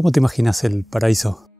¿Cómo te imaginas el paraíso?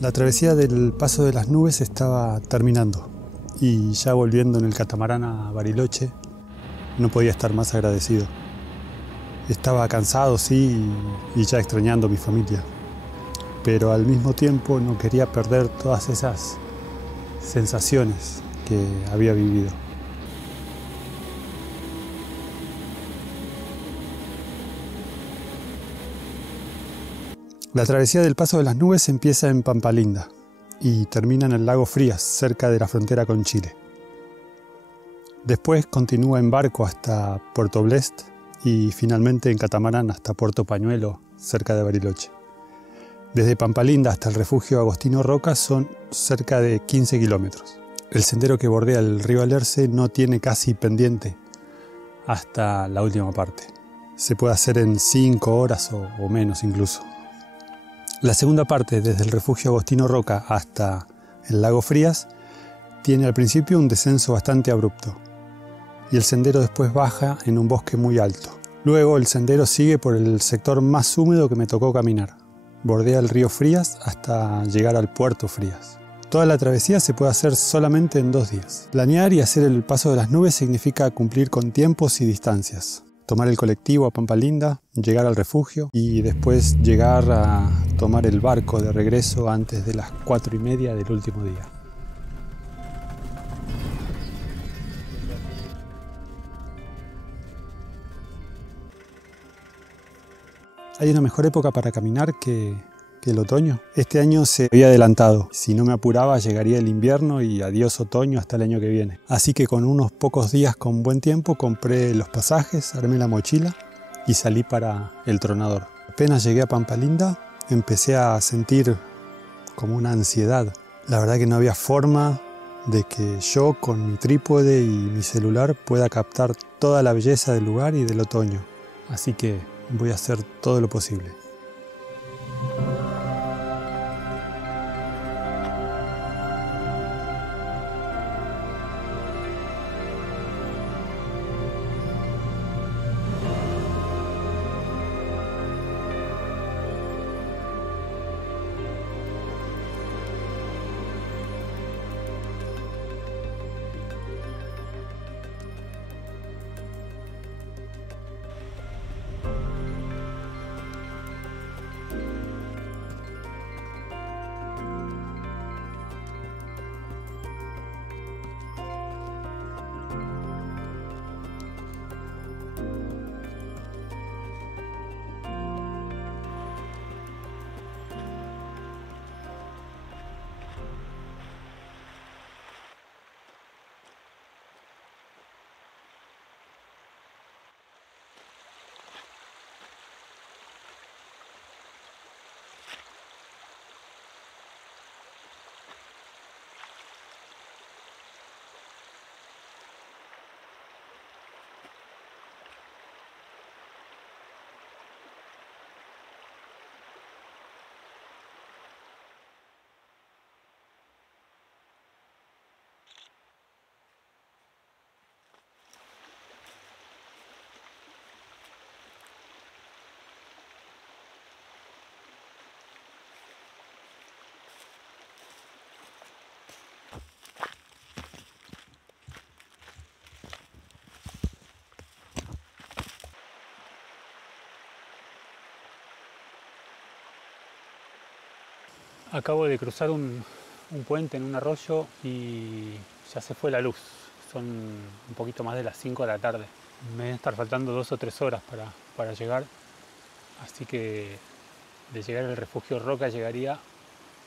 La travesía del Paso de las Nubes estaba terminando y ya volviendo en el catamarán a Bariloche no podía estar más agradecido. Estaba cansado, sí, y ya extrañando a mi familia, pero al mismo tiempo no quería perder todas esas sensaciones que había vivido. La travesía del Paso de las Nubes empieza en Pampa Linda y termina en el lago Frías, cerca de la frontera con Chile. Después continúa en barco hasta Puerto Blest y finalmente en catamarán hasta Puerto Pañuelo, cerca de Bariloche. Desde Pampa Linda hasta el refugio Agostino Roca son cerca de 15 kilómetros. El sendero que bordea el río Alerce no tiene casi pendiente hasta la última parte. Se puede hacer en 5 horas o menos incluso. La segunda parte, desde el refugio Agostino Roca hasta el lago Frías, tiene al principio un descenso bastante abrupto y el sendero después baja en un bosque muy alto. Luego el sendero sigue por el sector más húmedo que me tocó caminar. Bordea el río Frías hasta llegar al puerto Frías. Toda la travesía se puede hacer solamente en 2 días. Planear y hacer el Paso de las Nubes significa cumplir con tiempos y distancias. Tomar el colectivo a Pampa Linda, llegar al refugio y después llegar a tomar el barco de regreso antes de las 4:30 del último día. Hay una mejor época para caminar que el otoño. Este año se había adelantado. Si no me apuraba llegaría el invierno y adiós otoño hasta el año que viene. Así que con unos pocos días con buen tiempo compré los pasajes, armé la mochila y salí para el Tronador. Apenas llegué a Pampa Linda empecé a sentir como una ansiedad. La verdad que no había forma de que yo con mi trípode y mi celular pueda captar toda la belleza del lugar y del otoño. Así que voy a hacer todo lo posible. Acabo de cruzar un puente en un arroyo y ya se fue la luz. Son un poquito más de las 5 de la tarde. Me deben estar faltando 2 o 3 horas para llegar. Así que de llegar al refugio Roca llegaría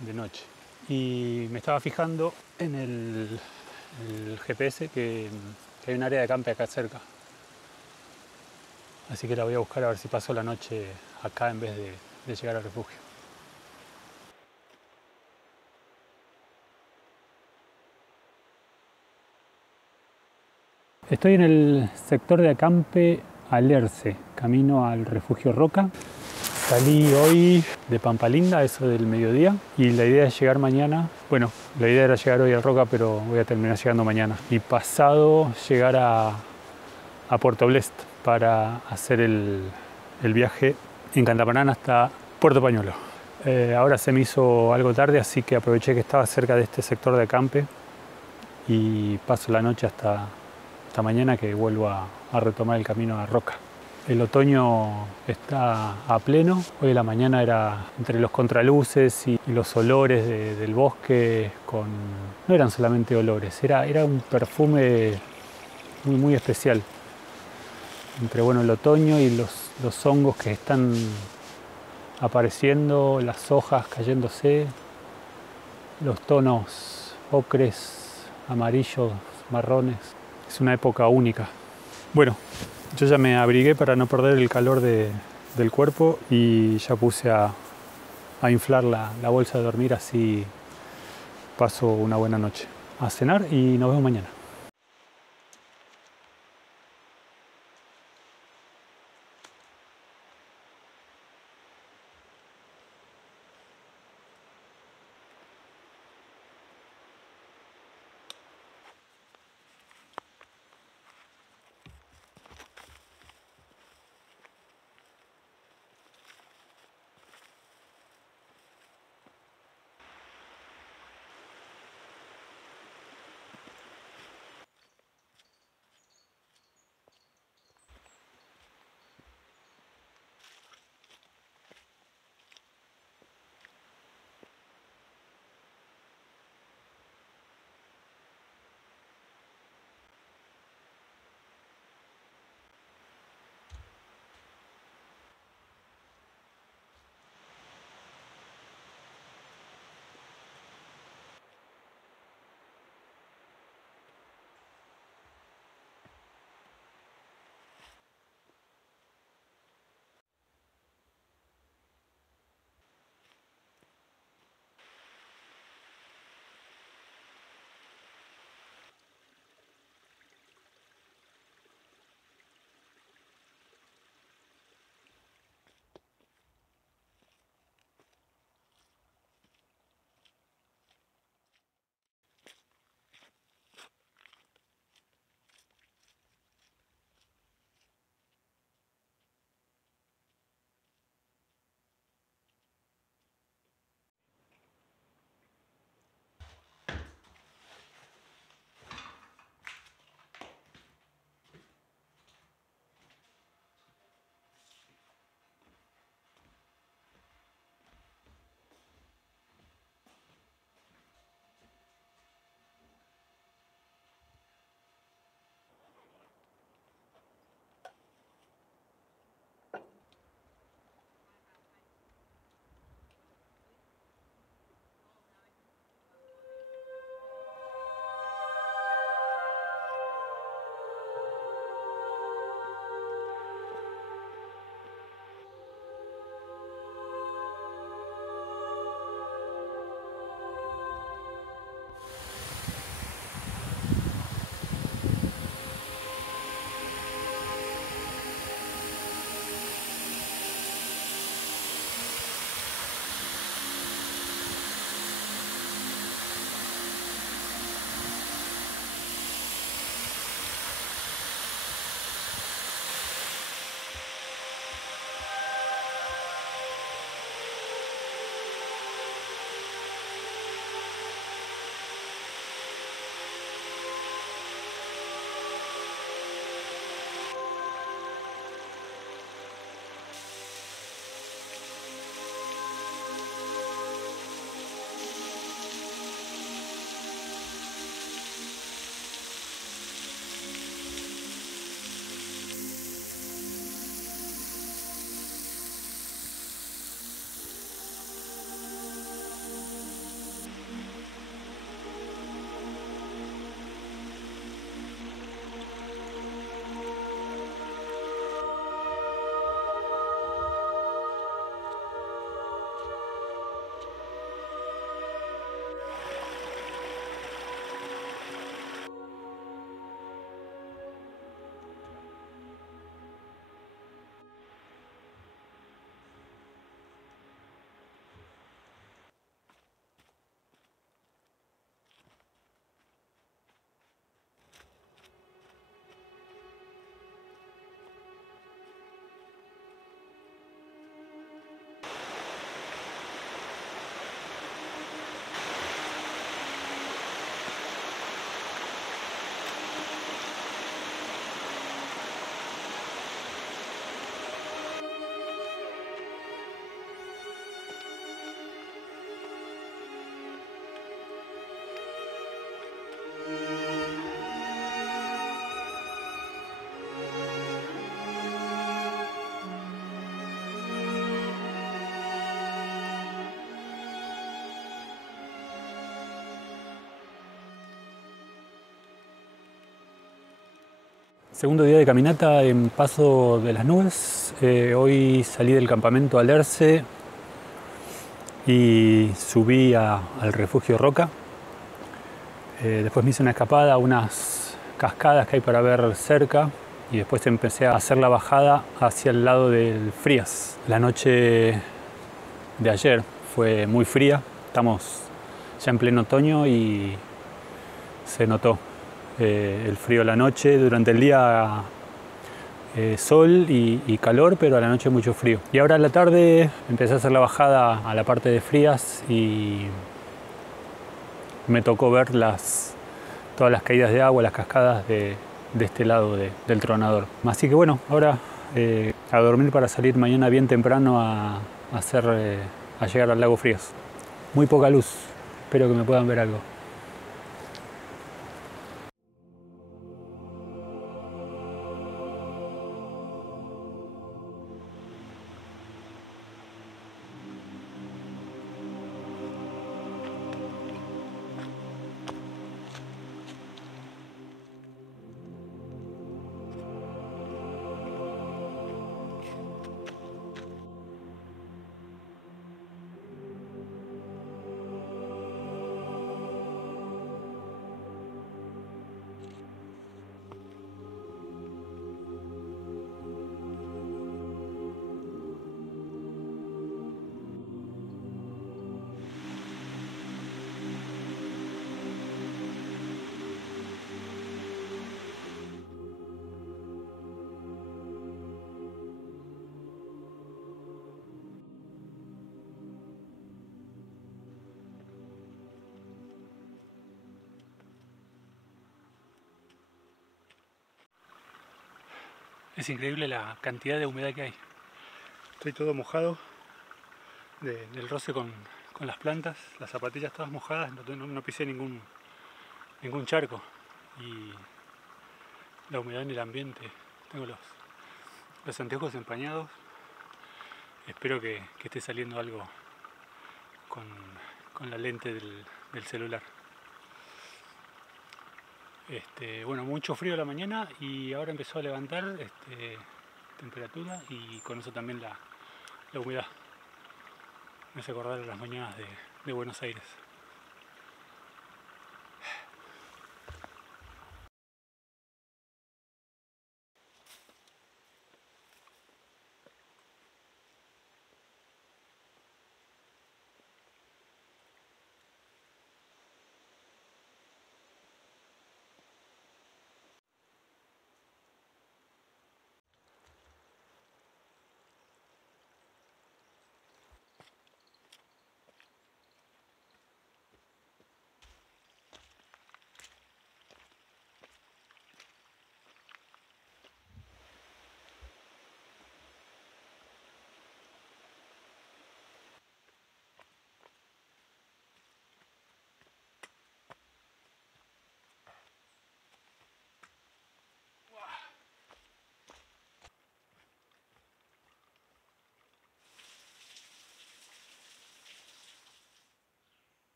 de noche. Y me estaba fijando en el GPS que hay un área de acampe acá cerca. Así que la voy a buscar a ver si paso la noche acá en vez de llegar al refugio. Estoy en el sector de acampe Alerce, camino al refugio Roca. Salí hoy de Pampalinda, eso del mediodía, y la idea es llegar mañana. Bueno, la idea era llegar hoy al Roca, pero voy a terminar llegando mañana. Y pasado llegar a Puerto Blest para hacer el viaje en catamarán hasta Puerto Pañuelo. Ahora se me hizo algo tarde, así que aproveché que estaba cerca de este sector de acampe y paso la noche hasta mañana, que vuelvo a retomar el camino a Roca. El otoño está a pleno. Hoy a la mañana era entre los contraluces y los olores del bosque, no eran solamente olores, era un perfume muy, muy especial. Entre el otoño y los hongos que están apareciendo, las hojas cayéndose, los tonos ocres, amarillos, marrones. Es una época única. Bueno, yo ya me abrigué para no perder el calor del cuerpo y ya puse a inflar la bolsa de dormir, así paso una buena noche. A cenar y nos vemos mañana. Segundo día de caminata en Paso de las Nubes. Hoy salí del campamento Alerce y subí al refugio Roca. Después me hice una escapada a unas cascadas que hay para ver cerca y después empecé a hacer la bajada hacia el lado del Frías. La noche de ayer fue muy fría, estamos ya en pleno otoño y se notó el frío a la noche. Durante el día sol y calor, pero a la noche mucho frío. Y ahora a la tarde empecé a hacer la bajada a la parte de Frías y me tocó ver todas las caídas de agua, las cascadas de este lado del Tronador. Así que bueno, ahora a dormir para salir mañana bien temprano a llegar al lago Frías. Muy poca luz, espero que me puedan ver algo. Es increíble la cantidad de humedad que hay. Estoy todo mojado del roce con las plantas, las zapatillas todas mojadas, no pisé ningún charco. Y la humedad en el ambiente. Tengo los anteojos empañados. Espero que esté saliendo algo con la lente del celular. Bueno, mucho frío a la mañana y ahora empezó a levantar temperatura y con eso también la humedad. Me hace acordar a las mañanas de Buenos Aires.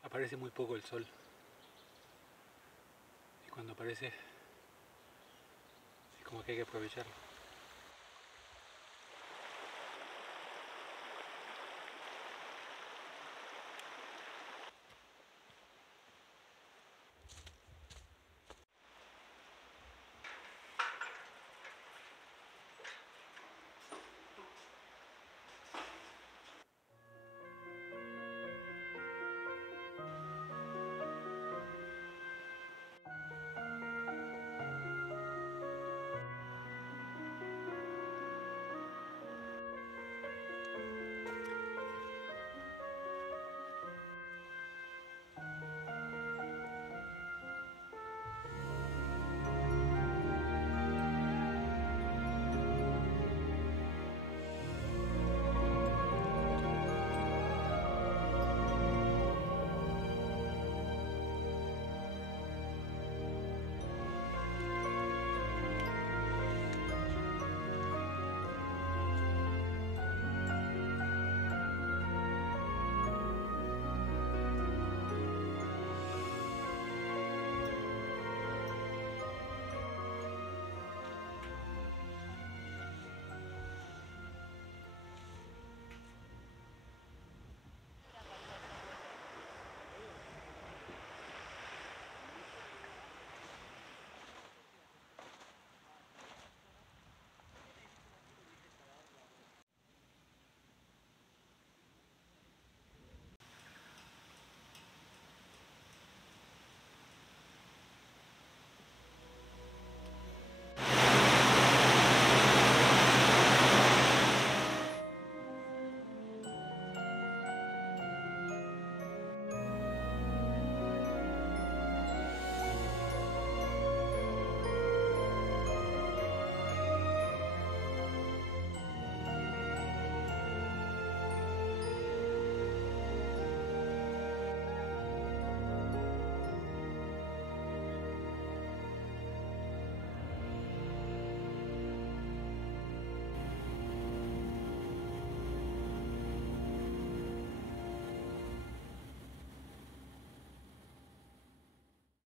Aparece muy poco el sol y cuando aparece es como que hay que aprovecharlo.